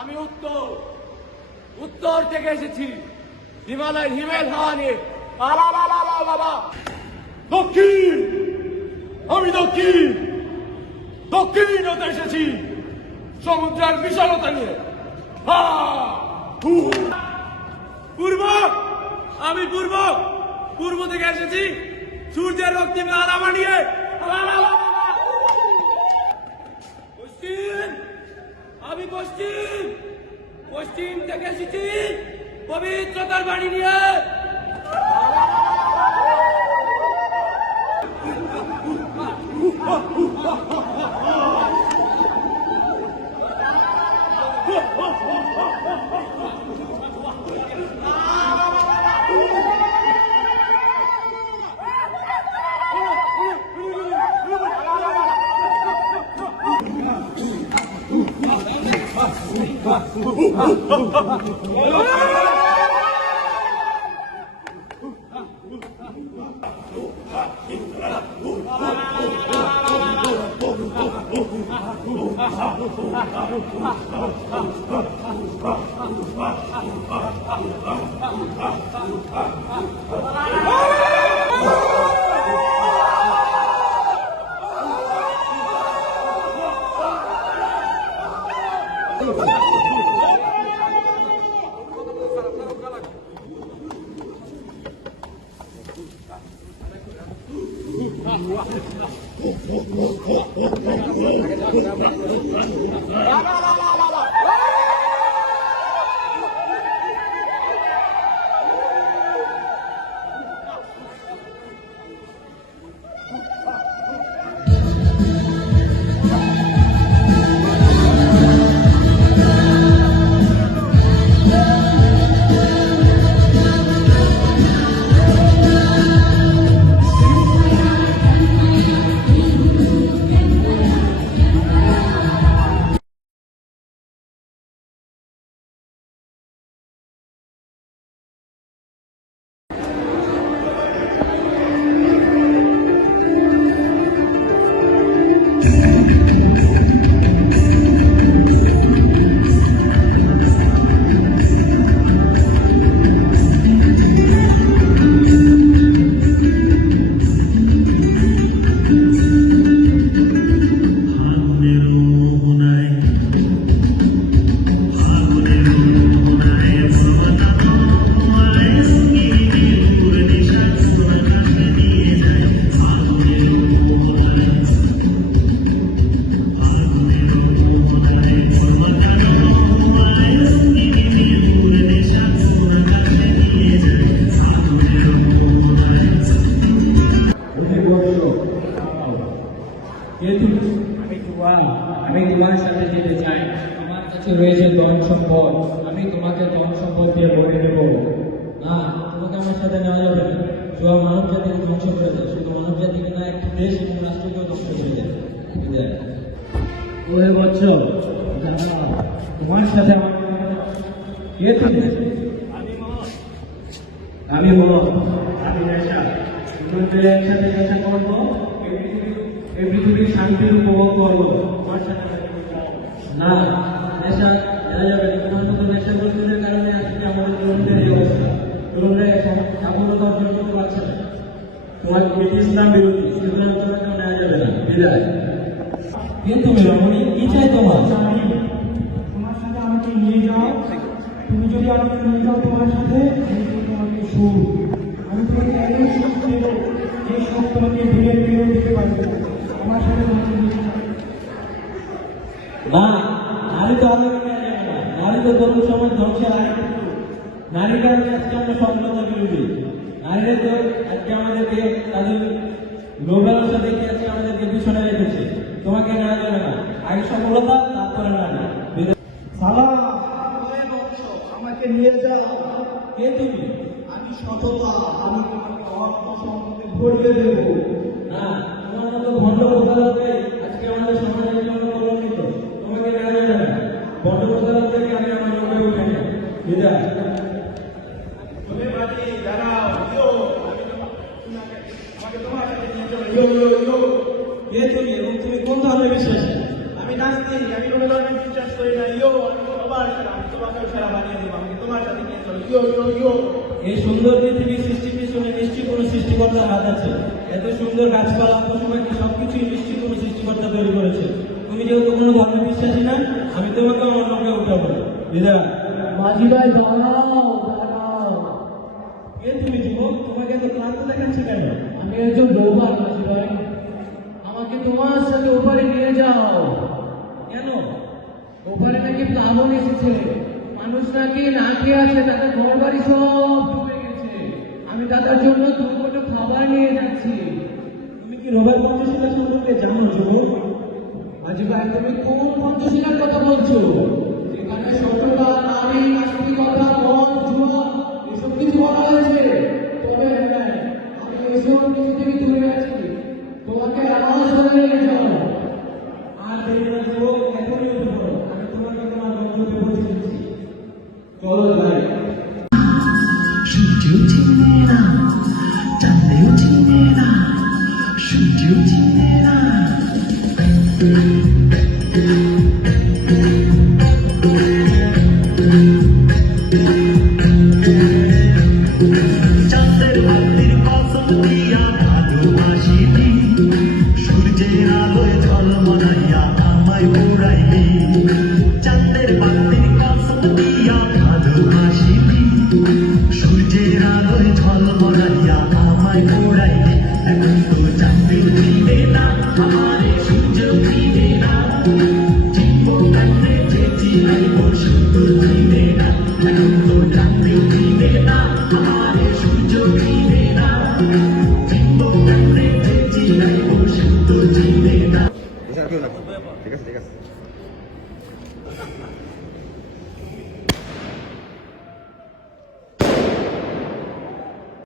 আমি উত্তর থেকে এসেছি, হিমালয় হিমেল হাওয়া নিয়ে। বাবা দক্ষিণ, আমি দক্ষিণ হতে এসেছি সমুদ্রের বিশালতা নিয়ে। পূর্ব, আমি পূর্ব থেকে এসেছি সূর্যের রক্তিম আলামা নিয়ে। পশ্চিম, আমি পশ্চিম থেকে এসেছি পবিত্রতার বাণী নিয়ে। আমি তোমার সাথে যেতে চাই। আমার কাছে রয়েছে ধন সম্পদ, আমি তোমাকে ধন সম্পদ দিয়ে ভরে দেবো। না, তোমাকে আমার সাথে নেওয়া যাবে না। শুধু মানব জাতিকে ধ্বংস করে দেয়, শুধু মানব জাতিকে না, একটি দেশ এবং রাষ্ট্রকেও ধ্বংস করে দেয়। ওহে বৎস, তোমার সাথে আমার কে তুমি? আমি বলো, আমি নেশা, একসাথে নেশা করবো, এই পৃথিবীর শান্তির উপভোগ করবো। তোমার সাথে না, নেশা দেওয়া যাবে না। তোমার মতো নেশা গ্রহণের কারণে আজকে আমাদের তরুণদের এই অবস্থা। তরুণরা এখন সাফল্যতা অর্জন করতে পারছে না। তোমার ইসলাম বিরোধী, ইসলাম তোমাকে নেওয়া যাবে না। বিদায়। কে তুমি রমণী? কি চাই তোমার? তোমার সাথে আমাকে নিয়ে যাও। তুমি যদি আমাকে নিয়ে যাও তোমার সাথে, তোমাকে সুখ, আমি তোমাকে এমন সুখ দেব যে সুখ তোমাকে ভুলে ফিরে দিতে পারবে। আমার সাথে তোমাকে নিয়ে যাও। না, নারী তো আমাকে নেওয়া যাবে না। নারী তো তরুণ সমাজ ধ্বংসের আগে। নারীরা আজকে আমরা সফলতা বিরোধী। নারীরা তো আজকে আমাদেরকে তাদের লোভলালসা দেখে আজকে আমাদেরকে পিছনে রেখেছে। তোমাকে নেওয়া যাবে না। আগে সফলতা, তারপরে নারী। আমাকে নিয়ে যাও। কে তুমি? আমি সততা, আমি তোমার সম্পর্কে ভরিয়ে দেবো। না, তোমার মতো ভণ্ড প্রতারকরাই আজকে আমাদের সমাজের জন্য কলঙ্কিত। তোমাকে নেওয়া যাবে না। ভণ্ড প্রতারকদেরকে আমি আমার লোকে উঠে না। বিদায়। তুমি বাজি দাঁড়াও, ইয়ো, আমাকে তোমার সাথে নিয়ে চলো, ইয়ো ইয়ো ইয়ো। কে তুমি এবং তুমি কোন ধরনের বিশ্বাসী? আমি নাস্তি, আমি কোনো ধরনের বিশ্বাস করি না, ইয়ো, আমি সবার সাথে, আমি তোমাকেও সারা বানিয়ে দেবো, আমাকে তোমার সাথে নিয়ে চলো, ইয়ো ইয়ো ইয়ো। এই সুন্দর পৃথিবীর সৃষ্টির পিছনে নিশ্চয়ই কোনো সৃষ্টিকর্তার হাত আছে। এত সুন্দর গাছপালা পশুপাখি সবকিছুই নিশ্চয়ই কোনো সৃষ্টিকর্তা তৈরি করেছে। তুমি যেহেতু কোনো ধর্মে বিশ্বাসী না, আমি তোমাকে আমার লোকে উঠাবো। বিদায়। মাঝি ভাই দাঁড়াও দাঁড়াও, কে তুমি যুবক? তোমাকে এত ক্লান্ত দেখাচ্ছে কেন? আমি একজন ডোবার মাঝি ভাই, আমাকে তোমার সাথে ওপারে নিয়ে যাও। কেন? ওপারে নাকি প্লাবন এসেছে, মানুষ নাকি না খেয়ে আছে, তাদের ঘর বাড়ি সব ডুবে গেছে। আমি তাদের জন্য দুটো খাবার নিয়ে যাচ্ছি। তুমি কি রোবের পঞ্চশীলা সম্পর্কে জানো যুবক? মাঝি ভাই তুমি কোন পঞ্চশীলার কথা বলছো? যেখানে সততা, নারী, নাস্তিকতা, মদ, জুয়া এসব কিছু বলা হয়েছে। তবে হ্যাঁ, আমি এসব কিছু থেকে দূরে আছি, তোমাকে আমার সাথে নিয়ে যাও। আর দেরি না যুবক, এখনই উঠে পড়ো। আমি তোমাকে তোমার গন্তব্যে পৌঁছে দিচ্ছি। চলো যাই। চাঁদের বাতির কসম দিয়া ভালোবাসিলি, সূর্যের আলোয় ঝলমলাইয়া আমায় উড়াইলি। চাঁদের বাতির কসম দিয়া ভালোবাসিলি, সূর্যের আলোয় ঝলমলাইয়া আমায় উড়াইলি। এখন তো চাঁদের দিবে না, আমারে সূর্য দিবে না, চিনবো কাছে যে চিনাইব শুধু দিবে না। এখন তো চাঁদের দিবে না, আমারে সূর্য দিবে না, চিনবো কাছে যে চিনাইব শুধু দিবে না। ঠিক আছে ঠিক আছে।